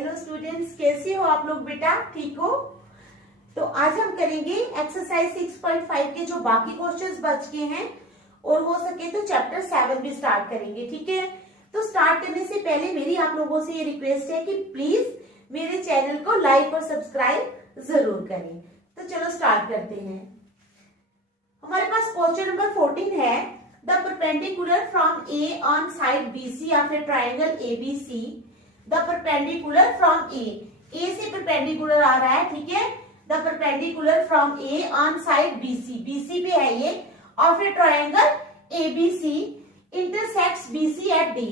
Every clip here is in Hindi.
हेलो स्टूडेंट्स, कैसे हो आप लोग बेटा? ठीक हो? तो आज हम करेंगे एक्सरसाइज 6.5 के जो बाकी क्वेश्चंस बच गए हैं और हो सके तो चैप्टर 7 भी स्टार्ट करेंगे। ठीक है, तो स्टार्ट करने से पहले मेरी आप लोगों से ये रिक्वेस्ट है कि प्लीज मेरे चैनल को लाइक और सब्सक्राइब जरूर करें। तो चलो स्टार्ट करते हैं। हमारे पास क्वेश्चन नंबर 14 है, the perpendicular from A on side BC of a triangle ABC। The perpendicular from A से परपेंडिकुलर आ रहा है। ठीक है, the perpendicular from A on side BC पे है ये, of a triangle ABC intersects BC at D।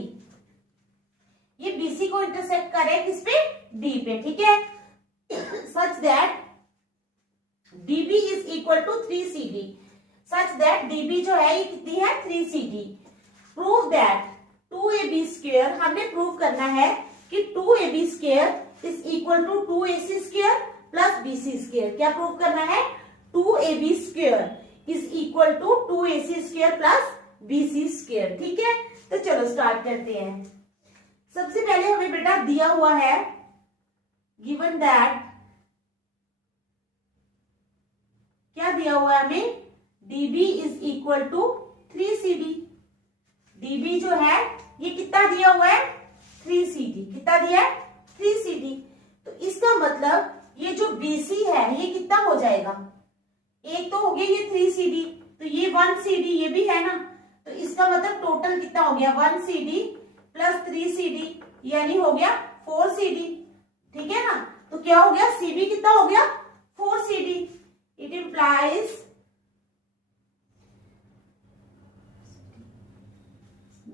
ये BC को इंटरसेक्ट करे किस पे? D पे। ठीक है, such that DB is equal to 3CD। Such that DB जो है ये कितनी है? 3CD। Prove that 2AB square, हमने प्रूव करना है कि 2AB square is equal to 2AC square plus BC square. क्या प्रूव करना है? 2AB square is equal to 2AC square plus BC square. ठीक है, तो चलो स्टार्ट करते हैं। सबसे पहले हमें बेटा दिया हुआ है, गिवन दैट, क्या दिया हुआ है हमें? DB is equal to 3CD। DB जो है ये कितना दिया हुआ है? 3CD। कितना दिया है? 3CD। तो इसका मतलब ये जो BC है ये कितना हो जाएगा? एक तो हो गया ये 3CD, तो ये 1CD ये भी है ना, तो इसका मतलब टोटल कितना हो गया? 1CD प्लस 3CD यानी हो गया 4CD। ठीक है ना, तो क्या हो गया? CB कितना हो गया? 4CD। इट इम्प्लाइज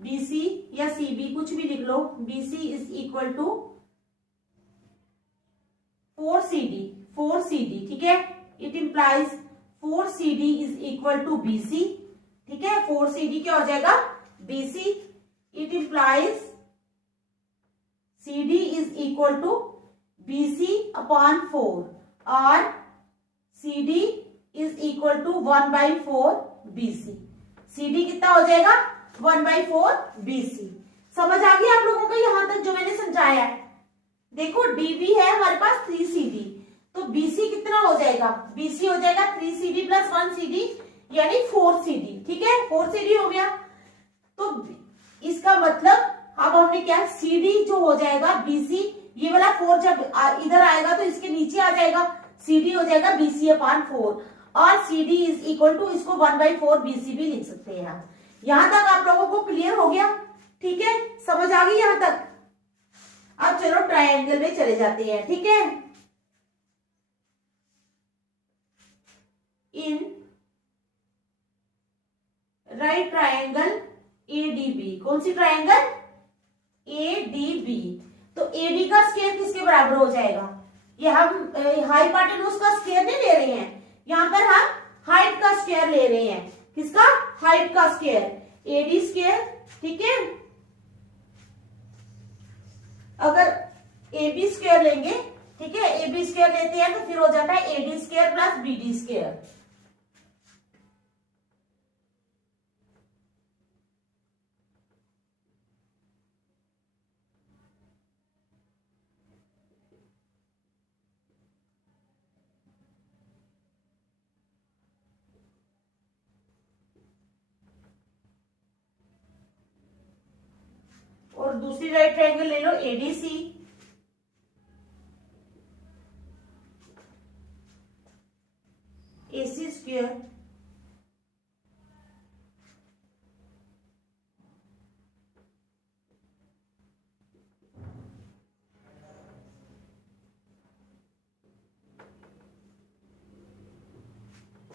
BC या CB कुछ भी लिख लो, BC is equal to 4CD। ठीक है, it implies 4CD is equal to BC। ठीक है, 4CD क्या हो जाएगा? BC। It implies CD is equal to BC upon 4 और CD is equal to 1/4 BC। CD कितना हो जाएगा? 1/4 BC। समझ आ गया आप लोगों को यहां तक जो मैंने समझाया है? देखो DB है हमारे पास 3CD, तो BC कितना हो जाएगा? BC हो जाएगा 3CD प्लस 1CD यानी 4CD। ठीक है, 4CD हो गया। तो इसका मतलब अब हमने क्या, CD जो हो जाएगा BC, ये वाला 4 जब इधर आएगा तो इसके नीचे आ जाएगा, CD हो जाएगा BC अपॉन 4 और CD इज इक्वल टू, इसको 1/4 BC भी लिख सकते हैं आप। यहां तक आप लोगों को क्लियर हो गया? ठीक है, समझ आ गई यहां तक? अब चलो ट्रायंगल में चले जाते हैं। ठीक है, इन राइट ट्रायंगल ADB, कौन सी ट्रायंगल? ADB। तो AD का स्क्वायर किसके बराबर हो जाएगा? ये हम हाइपोटेन्यूज का स्क्वायर नहीं ले रहे हैं, यहां पर हम हाइट का स्क्वायर ले रहे हैं। किसका? हाइट का स्क्वायर, AD स्क्वायर। ठीक है, अगर AB स्क्वायर लेंगे, ठीक है, AB स्क्वायर लेते हैं तो फिर हो जाता है AD square plus BD square. और दूसरी राइट ट्रायंगल ले लो ADC। AC स्क्वायर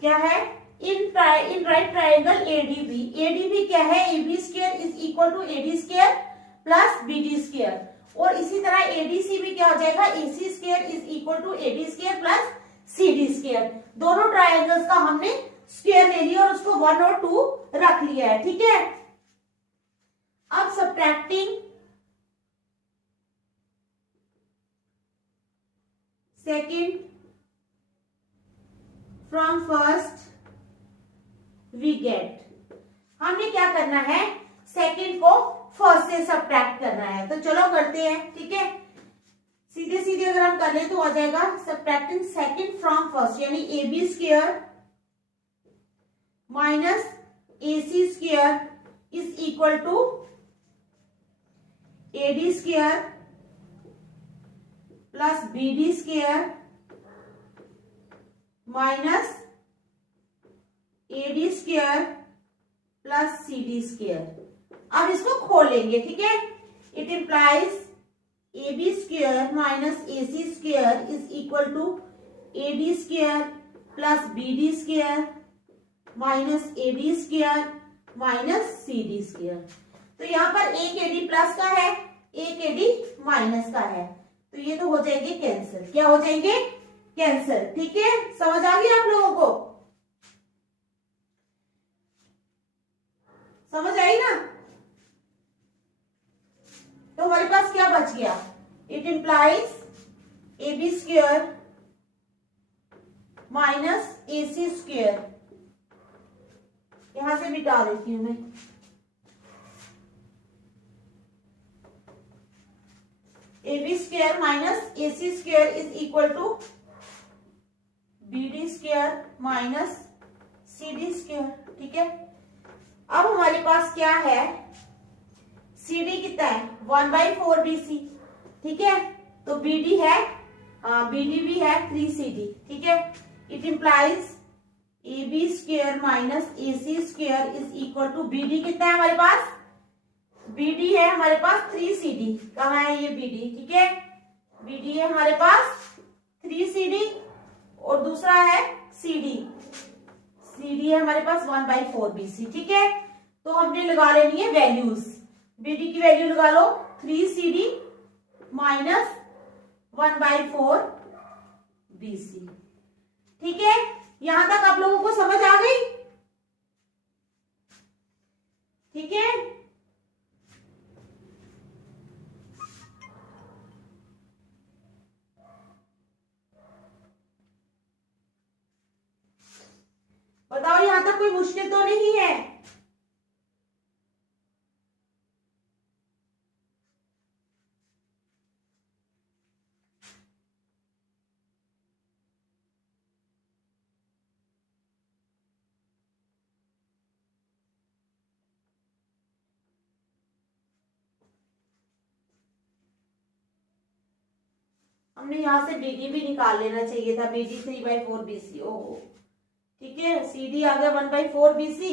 क्या है? इन राइट ट्रायंगल ADB क्या है? AB square is equal to AD square plus BD square. और इसी तरह ADC भी क्या हो जाएगा? AC square is equal to AD square plus CD square. दोनों ट्रायंगल्स का हमने स्क्वायर ले लिया और उसको 1 और 2 रख लिया है। ठीक है, अब subtracting second from first we get, हमने क्या करना है? सेकंड को फर्स्ट से सब्ट्रैक्ट करना है। तो चलो करते हैं। ठीक है, सीधे सीधे अगर हम कर ले तो आ जाएगा सब्ट्रैक्टिंग सेकंड फ्रॉम फर्स्ट, यानी A B square minus A C square is equal to A D square plus B D square minus A D square plus C D square. अब इसको खोलेंगे, ठीक है। It implies A B square minus A C square is equal to A D square plus B D square minus A D square minus C D square. तो यहाँ पर एक ए डी प्लस का है, एक ए डी माइनस का है, तो ये तो हो जाएंगे कैंसिल। क्या हो जाएंगे? कैंसिल। ठीक है, समझ आ गई आप लोगों को? समझ आई ना? तो हमारे पास क्या बच गया? It implies A B square minus A C square, यहां से मिटा देती हूं मैं। A B square minus A C square is equal to B D square minus C D square. ठीक है, अब हमारे पास क्या है? सी डी कितना है? 1/4 BC। ठीक है, तो बी डी है, बी डी भी है 3 CD। ठीक है, it implies A B square minus A C square is equal to B D कितना है हमारे पास? बी डी है हमारे पास 3 CD। कहाँ है ये बी डी? ठीक है, बी डी है हमारे पास 3 CD और दूसरा है सी डी। सी डी है हमारे पास 1/4 BC। ठीक है, तो हमने लगा लेनी है वैल्यूज। बी डी की वैल्यू लगा लो 3 CD माइनस 1/4 BC। ठीक है, यहां तक आप लोगों को समझ आ गई? ठीक है, बताओ यहां तक कोई मुश्किल तो नहीं है? हमने यहां से डी डी भी निकाल लेना चाहिए था। B D 3/4 BC। ओहो, ठीक है, सी डी आ गया 1/4 BC,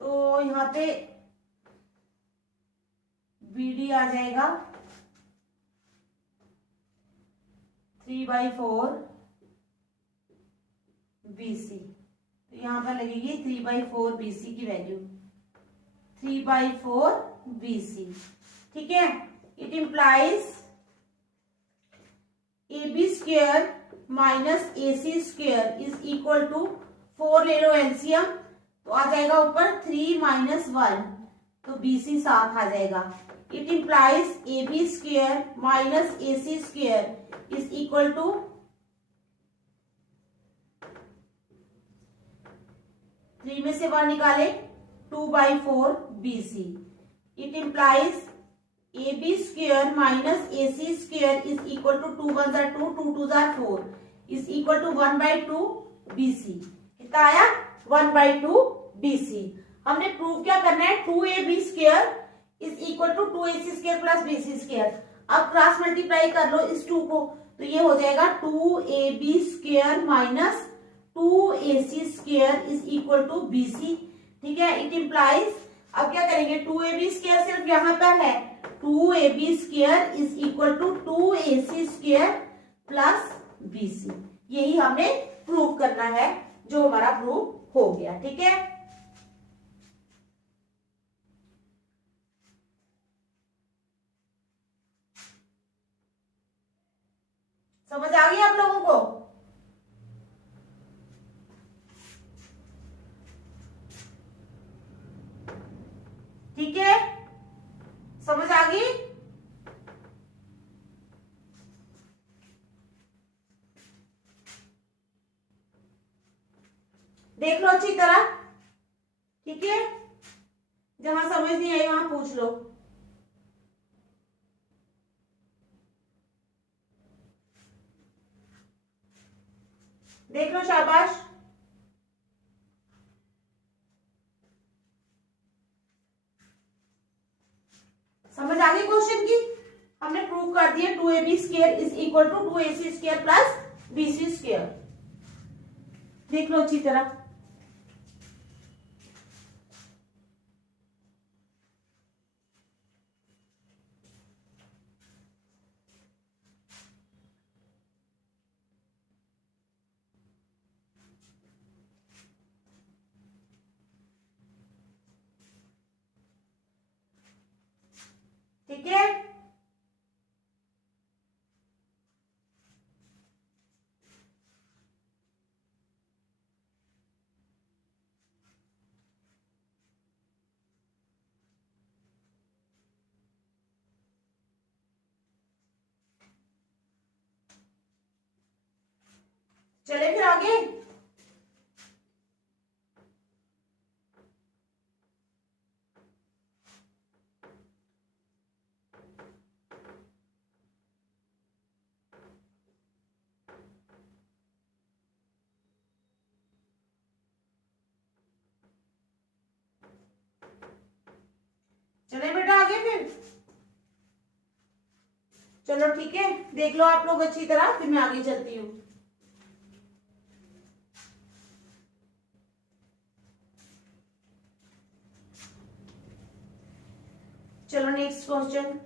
तो यहाँ पे बी डी आ जाएगा 3/4 BC। तो यहाँ पर लगेगी 3/4 BC की वैल्यू, 3/4 BC। ठीक है, it implies A B square minus A C square is equal to 4 ले लो एलसीएम, तो आ जाएगा ऊपर 3 - 1, तो BC साथ आ जाएगा। It implies A B square minus A C square is equal to 3 में से 1 निकाले 2/4 BC। It implies A B square minus A C square is equal to 2 × 1 = 2, 2 × 2 = 4 is equal to 1/2 BC। कितना आया? 1/2 BC। हमने प्रूव क्या करना है? 2AB square is equal to 2AC square plus BC square. अब क्रॉस मल्टीप्लाई कर लो इस 2 को, तो ये हो जाएगा 2AB square minus 2AC square is equal to BC। ठीक है, इट इंप्लाइज, अब क्या करेंगे? 2AB स्क्वायर सिर्फ यहाँ पर है, 2AB square is equal to 2AC square plus BC। यही हमने प्रूव करना है, जो हमारा प्रूव हो गया। ठीक है, समझ आ गई आप लोगों को? ठीक है, समझ आ गई? देख लो अच्छी तरह। ठीक है, जहां समझ नहीं आई वहां पूछ लो। देख लो, शाबाश। समझ आ गई क्वेश्चन की? हमने प्रूव कर दिया 2ab square is equal to 2ac square plus bc square. देख लो अच्छी तरह। ठीक है, चले फिर आगे। चले बेटा आगे फिर। चलो ठीक है, देख लो आप लोग अच्छी तरह, फिर मैं आगे चलती हूँ। चलो नेक्स्ट क्वेश्चन।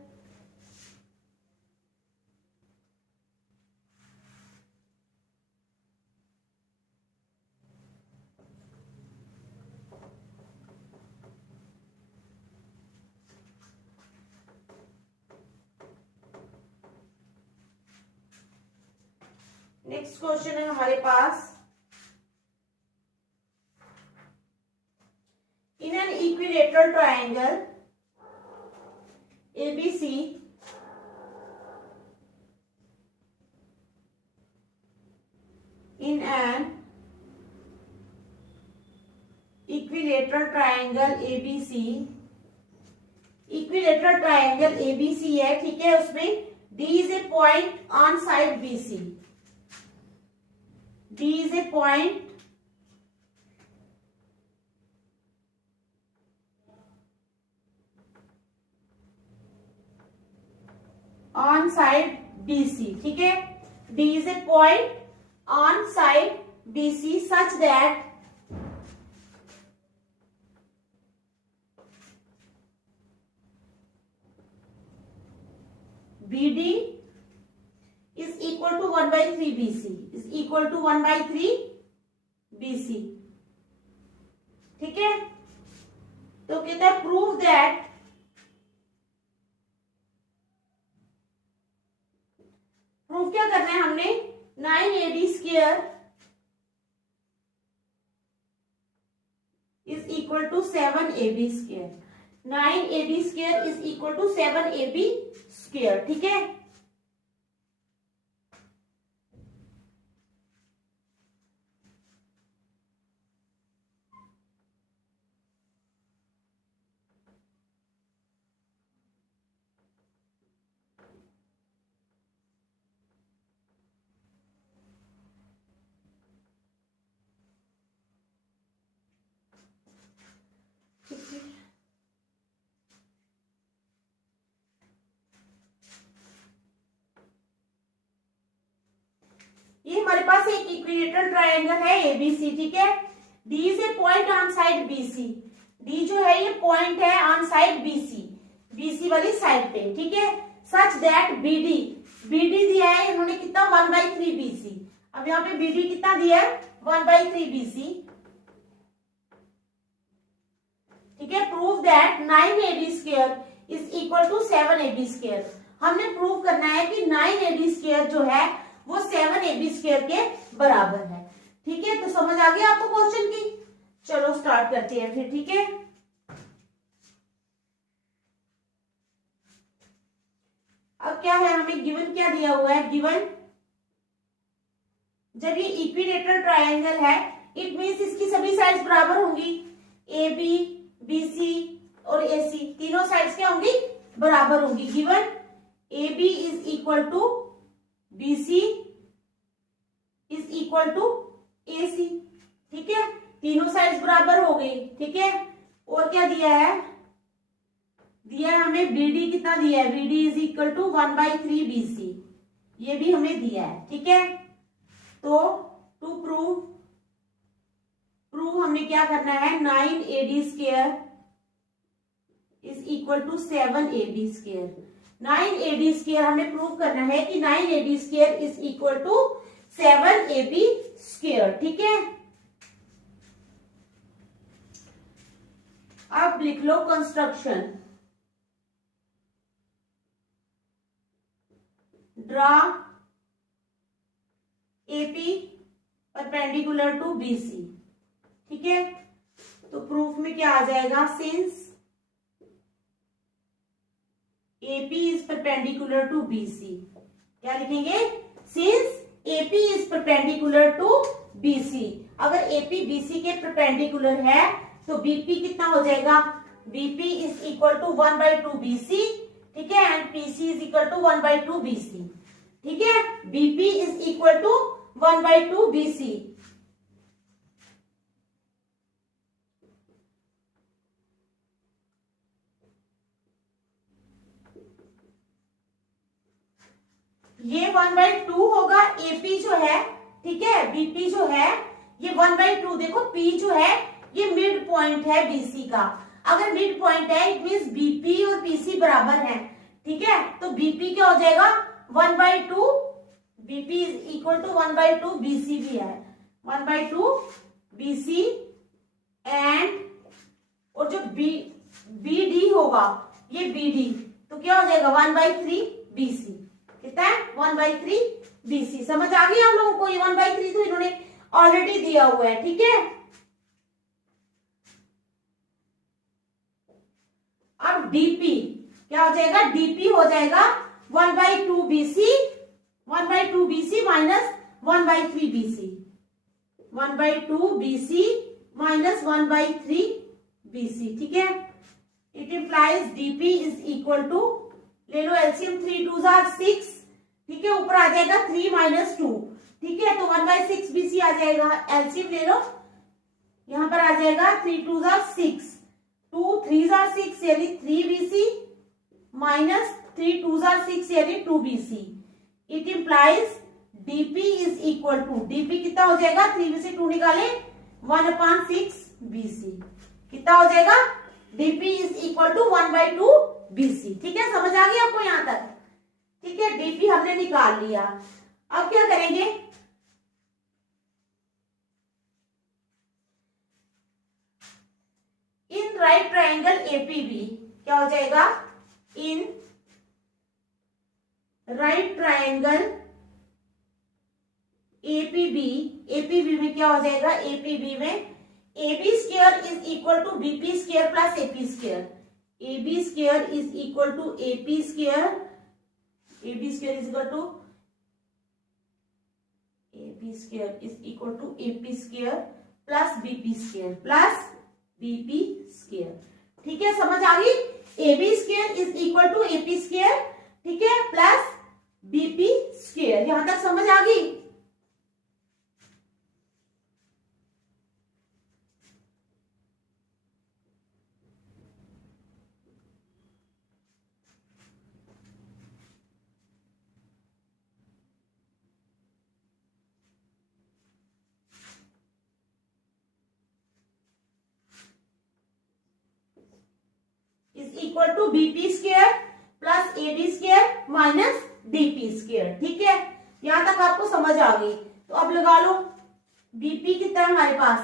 नेक्स्ट क्वेश्चन है हमारे पास, in an equilateral triangle ABC in an equilateral triangle ABC, equilateral triangle ABC है, ठीक है। उसमें D is a point on side BC, D is a point on side BC, ठीक है। D is a point on side BC such that BD is equal to 1/3 BC, is equal to 1/3 BC, ठीक है। तो कहता है प्रूव दैट प्रूफ क्या करना है हमने, 9ab square is equal to 7ab square, 9ab square is equal to 7ab square, ठीक है। ये हमारे पास एक इक्विलेटरल ट्रायंगल है एबीसी, ठीक है। D is a point on side BC, D जो है ये पॉइंट है ऑन साइड बीसी, बीसी वाली साइड पे, ठीक है। सच दैट बीडी, बीडी दिया है इन्होंने कितना 1/3 बीसी। अब यहाँ पे बीडी कितना दिया है 1/3 बीसी, ठीक है। Prove that 9ab square is equal to 7ab square. हमने प्रूव करना है कि 9ab स्क्वायर जो है वो 7ab स्क्वायर के बराबर है, ठीक है। तो समझ आ गया आपको क्वेश्चन की? चलो स्टार्ट करते हैं फिर, ठीक है। अब क्या है, हमें गिवन क्या दिया हुआ है, गिवन जब ये इक्विलेटरल ट्रायंगल है इट मींस इसकी सभी साइड्स बराबर होंगी, ए बी बी सी और ए सी तीनों साइड्स क्या होंगी, बराबर होंगी। Given A B is equal to BC is equal to AC। ठीक है, तीनों साइड्स बराबर हो गई। ठीक है, और क्या दिया है, दिया है हमें BD, कितना दिया है, BD is equal to 1/3 BC, ये भी हमें दिया है। ठीक है, तो टू प्रूव हमने क्या करना है, 9AD square is equal to 7AB square. 9AD square हमें प्रूव करना है कि 9AD square is equal to 7AB square. ठीक है, अब लिख लो construction, draw AP perpendicular to BC। ठीक है, तो प्रूफ में क्या आ जाएगा, since AP is perpendicular to BC, क्या लिखेंगे, since AP is perpendicular to BC। अगर AP BC के परपेंडिकुलर है तो BP कितना हो जाएगा, BP is equal to 1/2 BC। ठीक है, and PC is equal to 1/2 BC। ठीक है, BP is equal to 1/2 BC। ये 1/2 होगा, AP जो है, ठीक है, BP जो है ये 1/2, देखो P जो है ये मिड पॉइंट है BC का। अगर मिड पॉइंट है इट मींस BP और PC बराबर हैं। ठीक है, तो BP क्या हो जाएगा, 1/2, BP is equal to 1/2 BC भी है, 1/2 BC, एंड और जो BD होगा ये BD, तो क्या हो जाएगा 1/3 BC। कितना है, 1/3 BC। समझ आ गई आप लोगों को, ये 1/3 तो इन्होंने ऑलरेडी दिया हुआ है। ठीक है, अब DP क्या हो जाएगा, DP हो जाएगा 1/2 BC, 1/2 BC minus 1/3 BC, 1/2 BC minus 1/3 BC। ठीक है, it implies DP is equal to, ले लो एलसीएम, 3 2 6। ठीक है, ऊपर आ जाएगा 3 - 2। ठीक है, तो 1/6 BC आ जाएगा, एलसीएम ले लो, यहां पर आ जाएगा 3 2 6, 2 3 6 यानी 3 BC माइनस 3 2 6 यानी 2 BC। It implies DP is equal to, DP कितना हो जाएगा, 3 में से 2 निकाले 1/6 BC। कितना हो जाएगा, DP is equal to 1/2 BC। ठीक है, समझ आ गई आपको यहां तक। ठीक है, DP हमने निकाल लिया। अब क्या करेंगे, इन राइट ट्राइंगल APB क्या हो जाएगा, इन राइट ट्राइंगल APB में क्या हो जाएगा, APB में AB square is equal to BP square plus AP square, AB square is equal to AP square, AB square is equal to AB square is equal to AP square plus BP square plus BP square. ठीक है, समझ आ गई, AB square is equal to AP square, ठीक है, प्लस BP स्क्वायर। यहां तक समझ आ गई। Is equal to BP square plus AB square minus DP square. ठीक है, यहां तक आपको समझ आ गई। तो अब लगा लो, BP कितना है हमारे पास,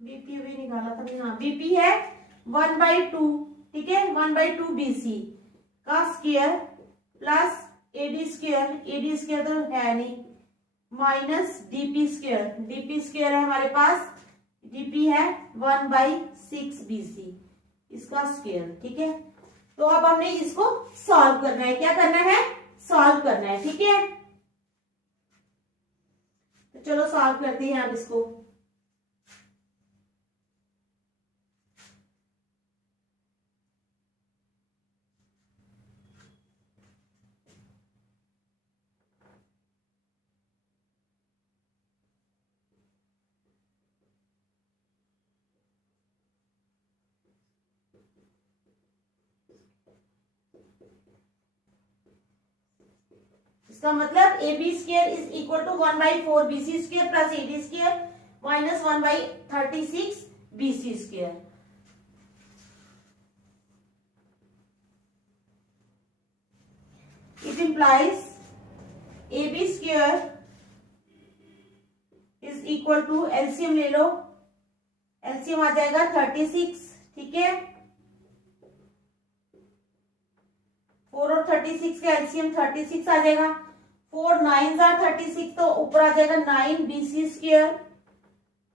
BP भी निकाला था, हाँ BP है 1/2। ठीक है, 1/2 BC का स्क्वायर प्लस AD स्क्वायर तो है नहीं, माइनस DP स्क्वायर है हमारे पास, DP है 1/6 BC इसका स्क्वायर। ठीक है, तो अब हमने इसको सॉल्व करना है, क्या करना है, सॉल्व करना है। ठीक है, तो चलो सॉल्व करते हैं अब इसको। इसका मतलब A B square is equal to 1/4 BC square plus AD square minus 1/36 BC square. It implies AB square is equal to, LCM ले लो, एलसीएम आ जाएगा 36, ठीक है। 4 और 36 का एलसीएम 36 आ जाएगा। 4 9 36, तो ऊपर आ जाएगा 9 BC square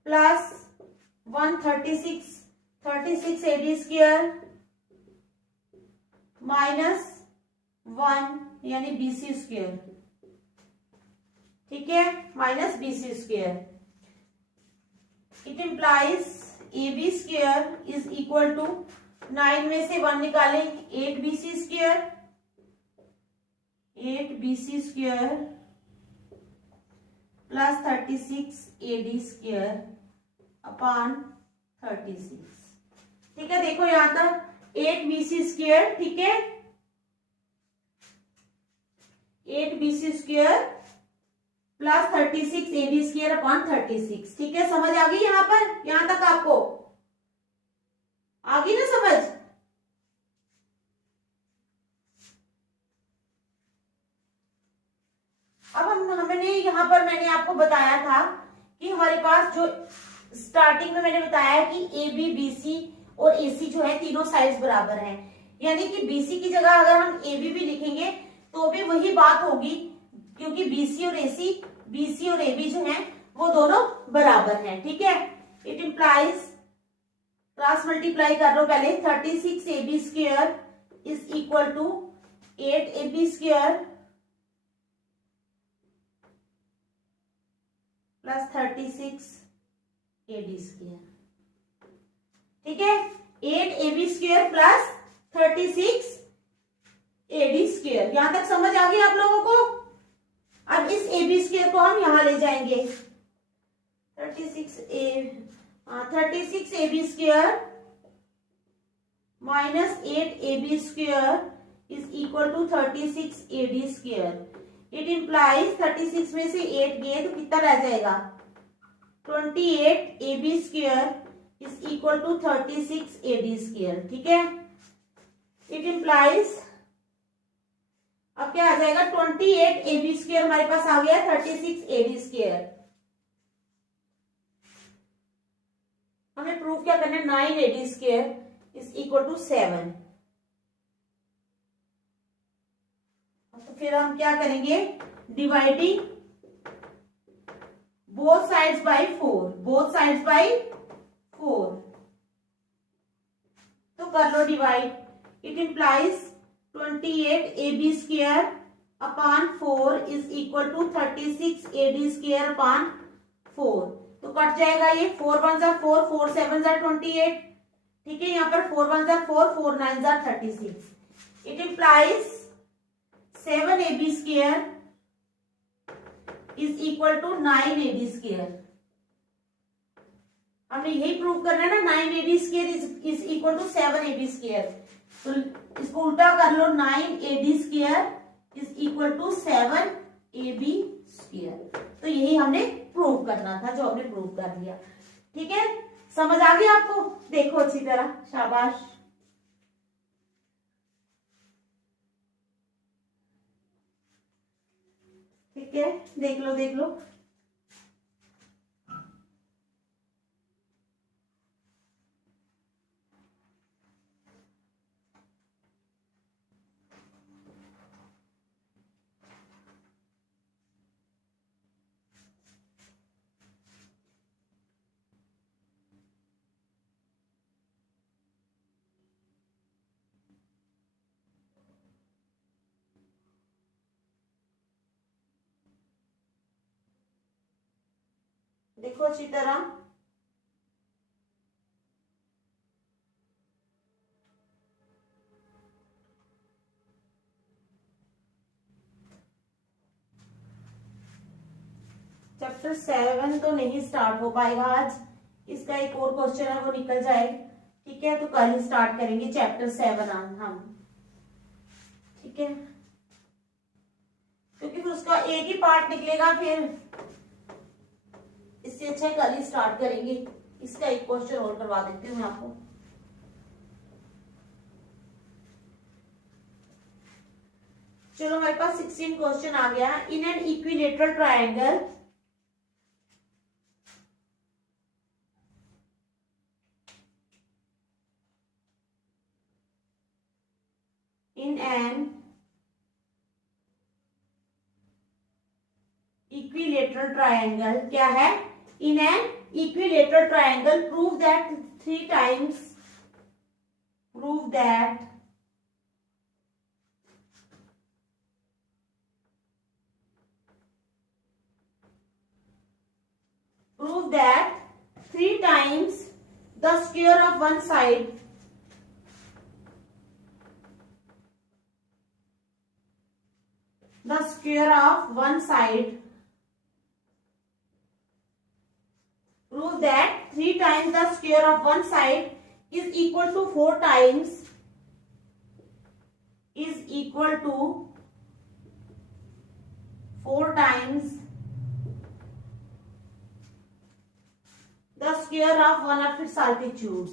plus 36 AD square minus 1 यानी BC स्क्वायर, ठीक है, minus BC square. It implies AB square is equal to, 9 में से 1 निकालें 8 BC square, 8 BC square plus 36 AD square upon 36, ठीक है। देखो यहां तक 8 BC स्क्वायर, ठीक है, 8 BC square plus 36 AD square upon 36, ठीक है। समझ आ गई यहां पर, यहां तक आपको आ गई ना समझ? अब हमने यहाँ पर मैंने आपको बताया था कि हमारे पास जो स्टार्टिंग में मैंने बताया कि AB BC और AC जो है तीनों साइड्स बराबर हैं, यानी कि BC की जगह अगर हम AB भी लिखेंगे तो भी वही बात होगी, क्योंकि BC और AB जो है वो दोनों बराबर हैं, ठीक है। इट इंप्लाइज, क्रॉस मल्टीप्लाई कर लो पहले, 36 AB square is equal to 8 AB square plus 36 AD square, ठीक है। 8 AB square plus 36 AD square, यहां तक समझ आ गई आप लोगों को? अब इस AB स्क्वायर को हम यहां ले जाएंगे, 36 AB square minus 8 AB square is equal to 36 AD square. It implies 36 में से 8 गए तो कितना रह जाएगा, 28 AB square is equal to 36 AD square, ठीक है। इट इंप्लाइज, अब क्या आ जाएगा, 28 AB स्क्वायर हमारे पास आ गया 36 AD स्क्वायर। हमें प्रूफ क्या करना है, 9 AD square is equal to 7। तो फिर हम क्या करेंगे, dividing both sides by 4, both sides by 4, तो कर लो divide. It implies 28 AB square upon 4 is equal to 36 AD square upon 4, तो कट जाएगा ये, 4 1 जार 4, 4 7 जार 28, ठीक है। यहाँ पर 4 1 जार 4, 4 9 जार 36। It implies 7 AB square is equal to 9 AD square. हमें यही प्रूव करना है ना, 9 AD square is equal to 7 AB square, तो इसको उल्टा कर लो, 9 AD square is equal to 7 AB square. तो यही हमने प्रूव करना था, जो हमने प्रूव कर लिया, ठीक है। समझ आ गई आपको? देखो अच्छी तरह, शाबाश। ठीक है, देख लो देख लो। देखो अच्छी तरह, चैप्टर 7 तो नहीं स्टार्ट हो पाएगा आज, इसका एक और क्वेश्चन है वो निकल जाए, ठीक है, तो कल स्टार्ट करेंगे चैप्टर 7 हम। ठीक है, क्योंकि फिर उसका एक ही पार्ट निकलेगा, फिर इससे अच्छा कल ही स्टार्ट करेंगे। इसका एक क्वेश्चन और करवा देती हूँ मैं आपको। चलो, हमारे पास 16 क्वेश्चन आ गया। इन an equilateral triangle in an equilateral triangle, क्या है? In an equilateral triangle prove that three times prove that 3 times the square of one side prove that 3 times the square of one side is equal to 4 times the square of one of its altitudes.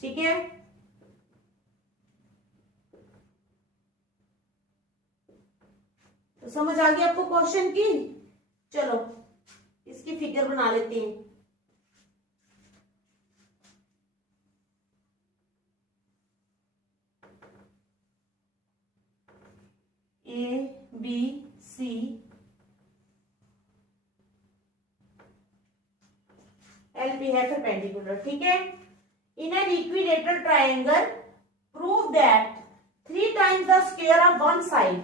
ठीक है, तो समझ आ गई आपको क्वेश्चन की? चलो, इसकी फिगर बना लेते हैं। A B C L B है परपेंडिकुलर। ठीक है, in an equilateral triangle prove that 3 times the square of one side,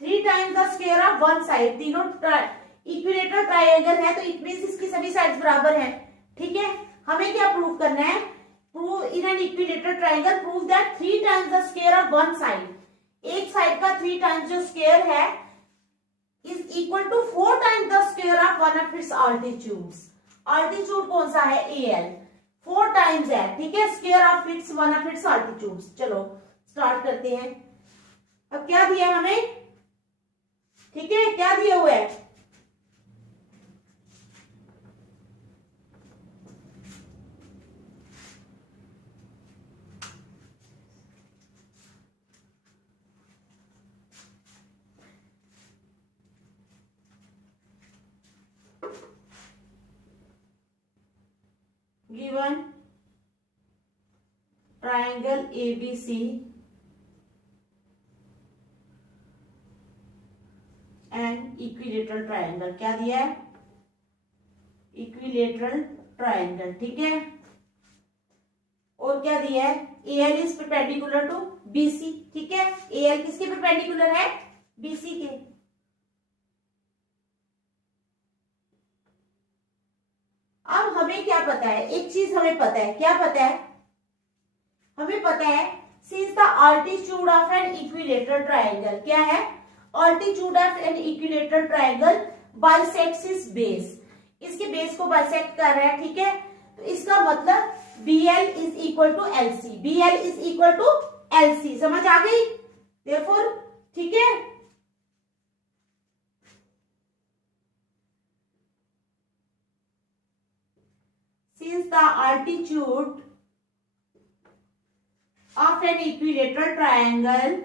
3 times the square of one side, तीनों इक्विलेटरल ट्रायंगल है तो इट मींस इसकी सभी साइड्स बराबर हैं। ठीक है, हमें क्या प्रूव करना है? Prove in an equilateral triangle prove that 3 times the square of one side, एक साइड का 3 टाइम्स जो स्क्वायर है is equal to 4 times the square of one of its altitudes. Altitude कौन सा है? एल, 4 टाइम्स है। ठीक है, square of its one of its altitudes. चलो स्टार्ट करते हैं। अब क्या दिया है हमें? ठीक है, क्या दिया हुआ है? Given triangle ABC and equilateral triangle. क्या दिया है? Equilateral triangle. ठीक है, और क्या दिया है? AL is perpendicular to BC। ठीक है, AL किसके परपेंडिकुलर है? BC के। अब हमें क्या पता है? एक चीज हमें पता है। क्या पता है? हमें पता है since the altitude of an equilateral triangle, क्या है? Altitude of an equilateral triangle bisects its base, इसके बेस को बाइसेक्ट कर रहा है। ठीक है, तो इसका मतलब BL is equal to LC, BL is equal to LC। समझ आ गई? देयरफॉर, ठीक है, since the altitude of an equilateral triangle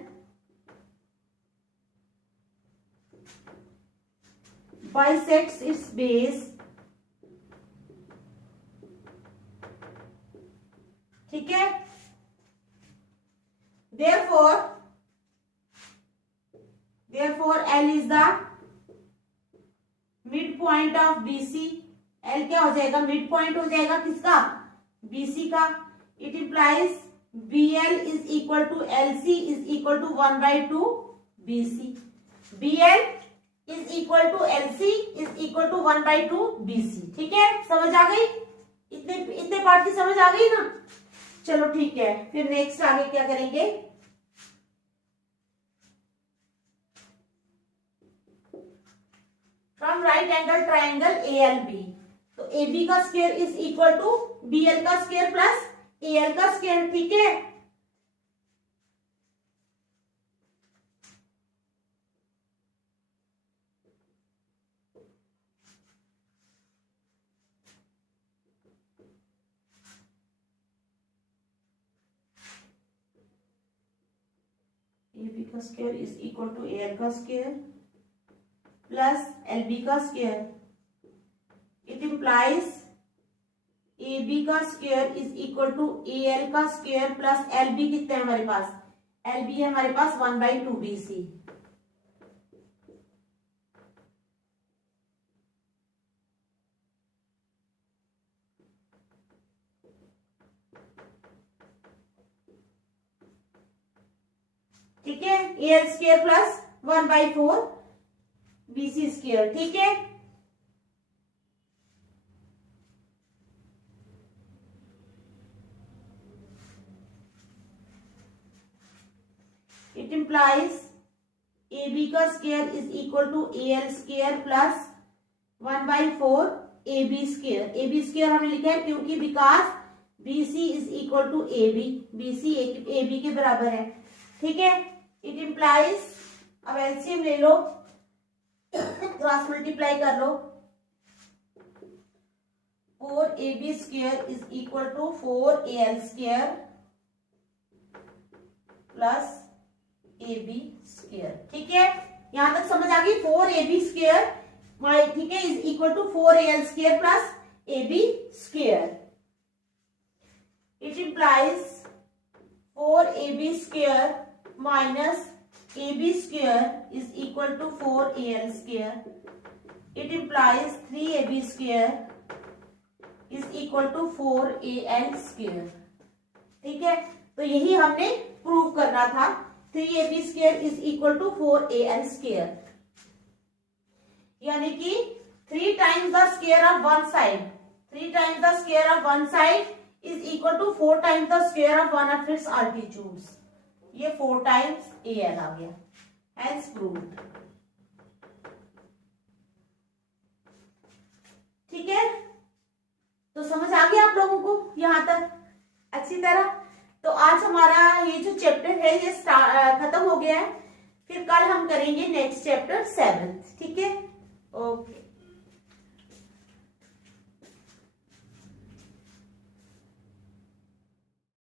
bisects its base, ठीक है, therefore L is the midpoint of BC। L क्या हो जाएगा? मिड पॉइंट हो जाएगा किसका? BC का। It implies BL is equal to LC is equal to 1/2 BC। BL is equal to LC is equal to 1/2 BC। ठीक है, समझ आ गई? इतने पार्ट की समझ आ गई ना? चलो ठीक है, फिर नेक्स्ट आगे क्या करेंगे? From right angle triangle ALB। तो AB का square is equal to BL का स्क्वायर प्लस AL का स्क्वायर, ठीक है। AB का square is equal to AL का स्क्वायर प्लस LB का स्क्वायर। इट इम्प्लाइज AB का square is equal to AL का स्क्वायर प्लस LB कितना है हमारे पास, LB है हमारे पास 1/2 BC। ठीक है, AL square plus 1/4 BC square, ठीक है। इट इम्प्लाइज AB का square is equal to AL square plus 1/4 AB square. AB square हमने लिखा है क्योंकि because BC is equal to AB, BC AB के बराबर है, ठीक है। इट इम्प्लाइज, अब एलसीएम ले लो, क्रॉस मल्टीप्लाई कर लो, 4AB square is equal to 4AL square plus AB square, ठीक है। यहां तक समझ आ गई। 4AB स्क्वायर, ठीक है, is equal to 4AL square plus AB square. It implies 4AB square minus AB square is equal to 4AL square. It implies 3AB square is equal to 4AL square, ठीक है। तो यही हमने प्रूव करना था, 3AB square is equal to 4AL square, यानी कि 3 times the square of one side, 3 times the square of one side is equal to 4 times the square of one of it's altitudes. ये 4 टाइम्स AL आ गया, हेंस प्रूव्ड, ठीक है। तो समझ आ गया आप लोगों को यहां तक अच्छी तरह। तो आज हमारा ये जो चैप्टर है ये खत्म हो गया है। फिर कल हम करेंगे नेक्स्ट चैप्टर 7।